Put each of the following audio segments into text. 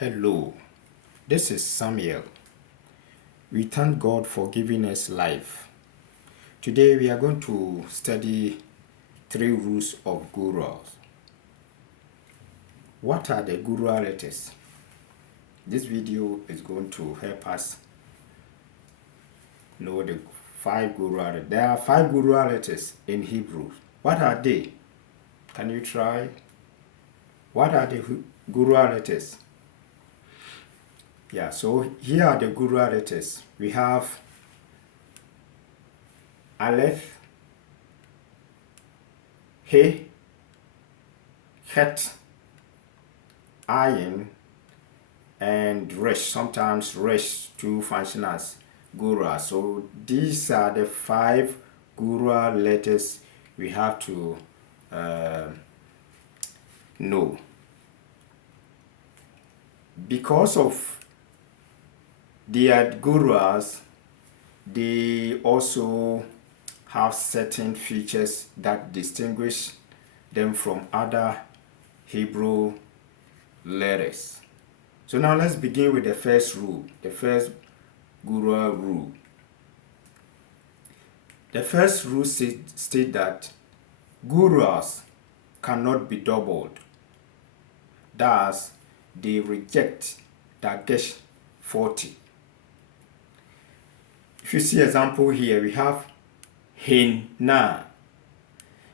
Hello, this is Samuel. We thank God for giving us life. Today we are going to study 3 rules of Gutturals. What are the Guttural letters? This video is going to help us know the 5 Guttural letters. There are 5 Guttural letters in Hebrew. What are they? Can you try? What are the Guttural letters? Yeah, so here are the Guttural letters. We have Aleph, He, Het, Ayin, and Resh. Sometimes Resh to function as Guttural. So these are the 5 Guttural letters we have to know. Because of their Gutturals, they also have certain features that distinguish them from other Hebrew letters. So now let's begin with the first rule, the first Guttural rule. The first rule states that Gutturals cannot be doubled. Thus, they reject Dagesh 40. If you see example here, we have Hinna.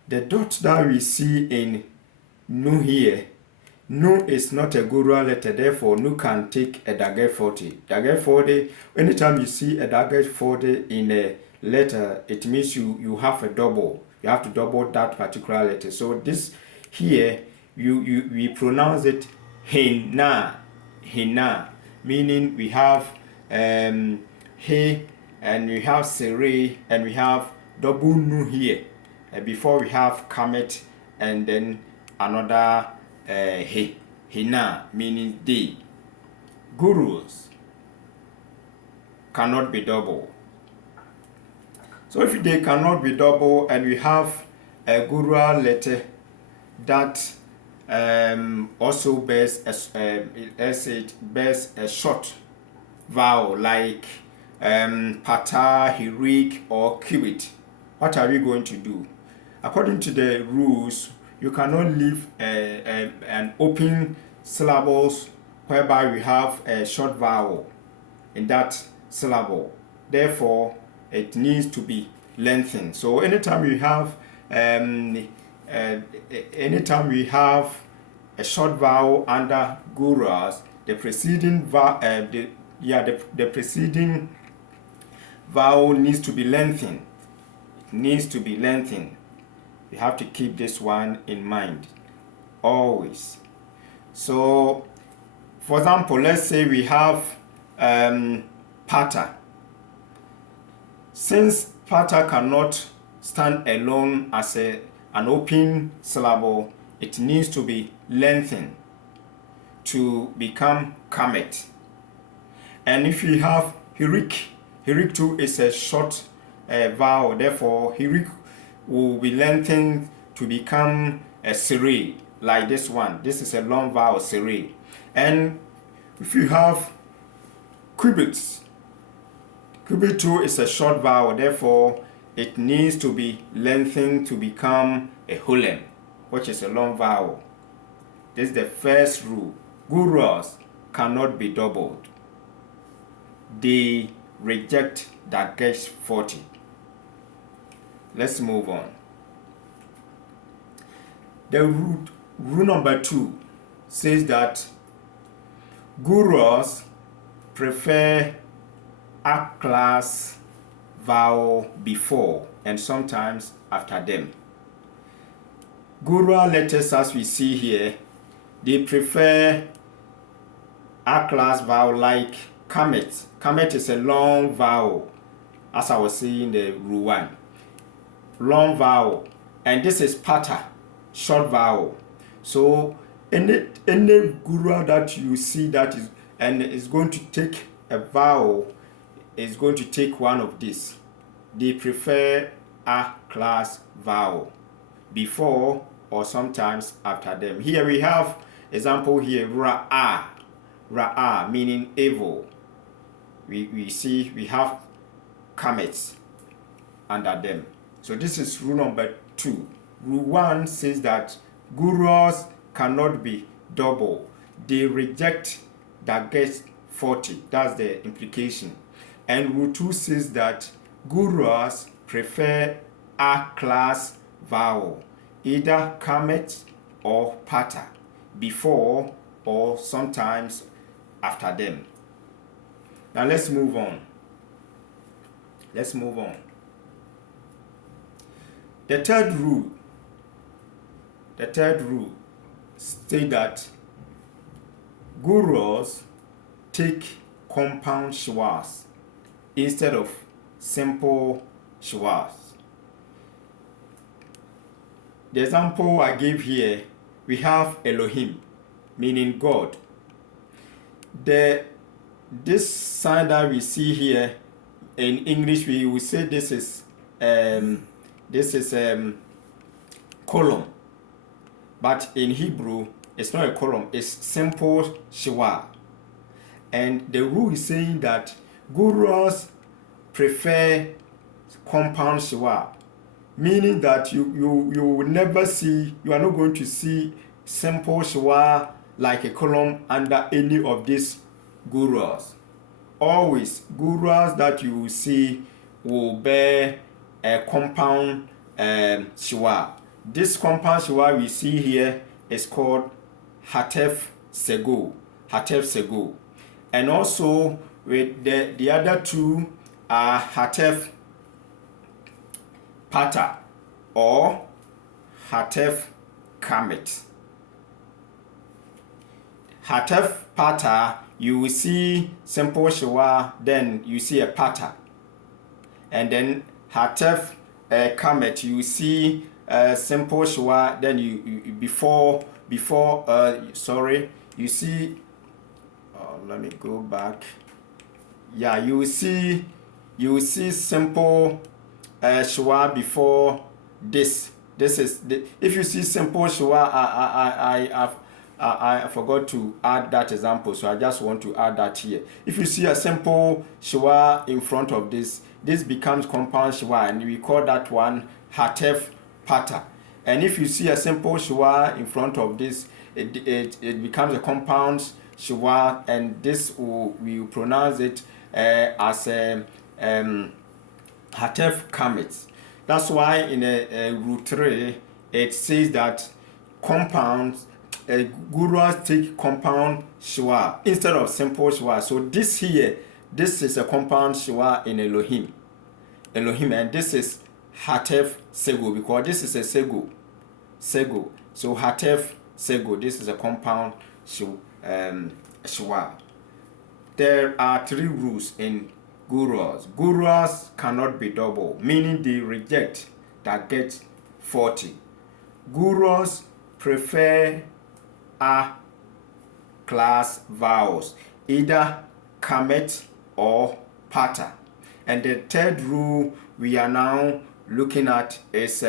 The dot that we see in Nu here, Nu is not a Guttural letter, therefore Nu can take a Dagesh 40. Dagesh 40, anytime you see a Dagesh 40 in a letter, it means you have a double. You have to double that particular letter. So this here, we pronounce it Hinna. Hinna, meaning we have He, and we have Sere, and we have double Nu here. Before we have Kamet, and then another He. Hina, meaning they. Gurus cannot be double. So if they cannot be double, and we have a Guttural letter that also bears a short vowel like Pata, Hirik, or Kibit. What are we going to do? According to the rules, you cannot leave an open syllables whereby we have a short vowel in that syllable. Therefore, it needs to be lengthened. So anytime we have a short vowel under Gutturals, the preceding preceding vowel needs to be lengthened. It needs to be lengthened. You have to keep this one in mind always. So, for example, let's say we have Pata. Since Pata cannot stand alone as an open syllable, it needs to be lengthened to become Kamet. And if we have Hirik, Hirik too is a short vowel, therefore Hirik will be lengthened to become a Sere, like this one. This is a long vowel, Sere. And if you have Qubits, Qubit too is a short vowel, therefore it needs to be lengthened to become a Hulem, which is a long vowel. This is the first rule. Gutturals cannot be doubled. They reject Dagesh 40. Let's move on. The rule number 2 says that Gutturals prefer a class vowel before and sometimes after them. Guttural letters, as we see here, they prefer a class vowel like Kamet. Kamet is a long vowel, as I was saying in the rule 1. Long vowel. And this is Pata, short vowel. So any Guttural that you see that is going to take a vowel is going to take one of these. They prefer a class vowel before or sometimes after them. Here we have example here, Ra-a. Ra'ah, meaning evil. We have kamets under them. So this is rule number 2. Rule 1 says that gurus cannot be double. They reject that gets 40. That's the implication. And rule 2 says that gurus prefer a class vowel, either kamet or pata, before or sometimes after them. Now let's move on. The third rule states that gurus take compound schwas instead of simple schwas. The example I gave here, we have Elohim, meaning God. This sign that we see here in English, we will say this is column, but in Hebrew it's not a column, it's simple shwa. And the rule is saying that gurus prefer compound shwa, meaning that you will never see, you are not going to see simple shwa like a column under any of these gurus. Always gurus that you will see will bear a compound shwa. This compound shwa we see here is called hatef sego. And also with the other two are hatef pata or hatef kamet. Hatef pata, you will see simple shwa, then you see a pata. And then hatef kamet, you see simple shwa, then you see, let me go back. Yeah, you see simple shwa before this. This is if you see simple shwa, I forgot to add that example, so I just want to add that here. If you see a simple shwa in front of this becomes compound shwa, and we call that one hatef pata. And if you see a simple shwa in front of this, it becomes a compound shwa, and this we will pronounce it as a hatef kamet. That's why in rule 3 it says that compounds gurus take compound shwa instead of simple shwa. So this here, this is a compound shwa in Elohim, and this is hatef sego, because this is a sego. So hatef sego, this is a compound shwa. There are 3 rules in gurus. Gurus cannot be double, meaning they reject that get 40. Gurus prefer a class vowels, either kamet or pata. And the third rule we are now looking at is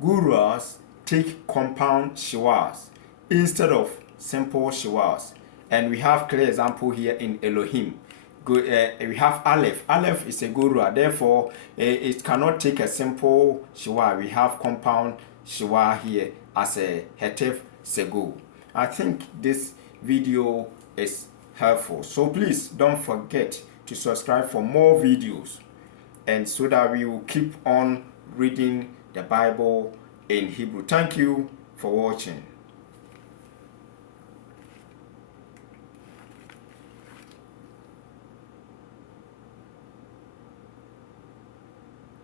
gurus take compound shwas instead of simple shwas. And we have clear example here in Elohim. We have Aleph. Aleph is a guru, therefore it cannot take a simple shwa. We have compound shwa here as a hetef sego. I think this video is helpful, so please don't forget to subscribe for more videos, and so that we will keep on reading the Bible in Hebrew. Thank you for watching.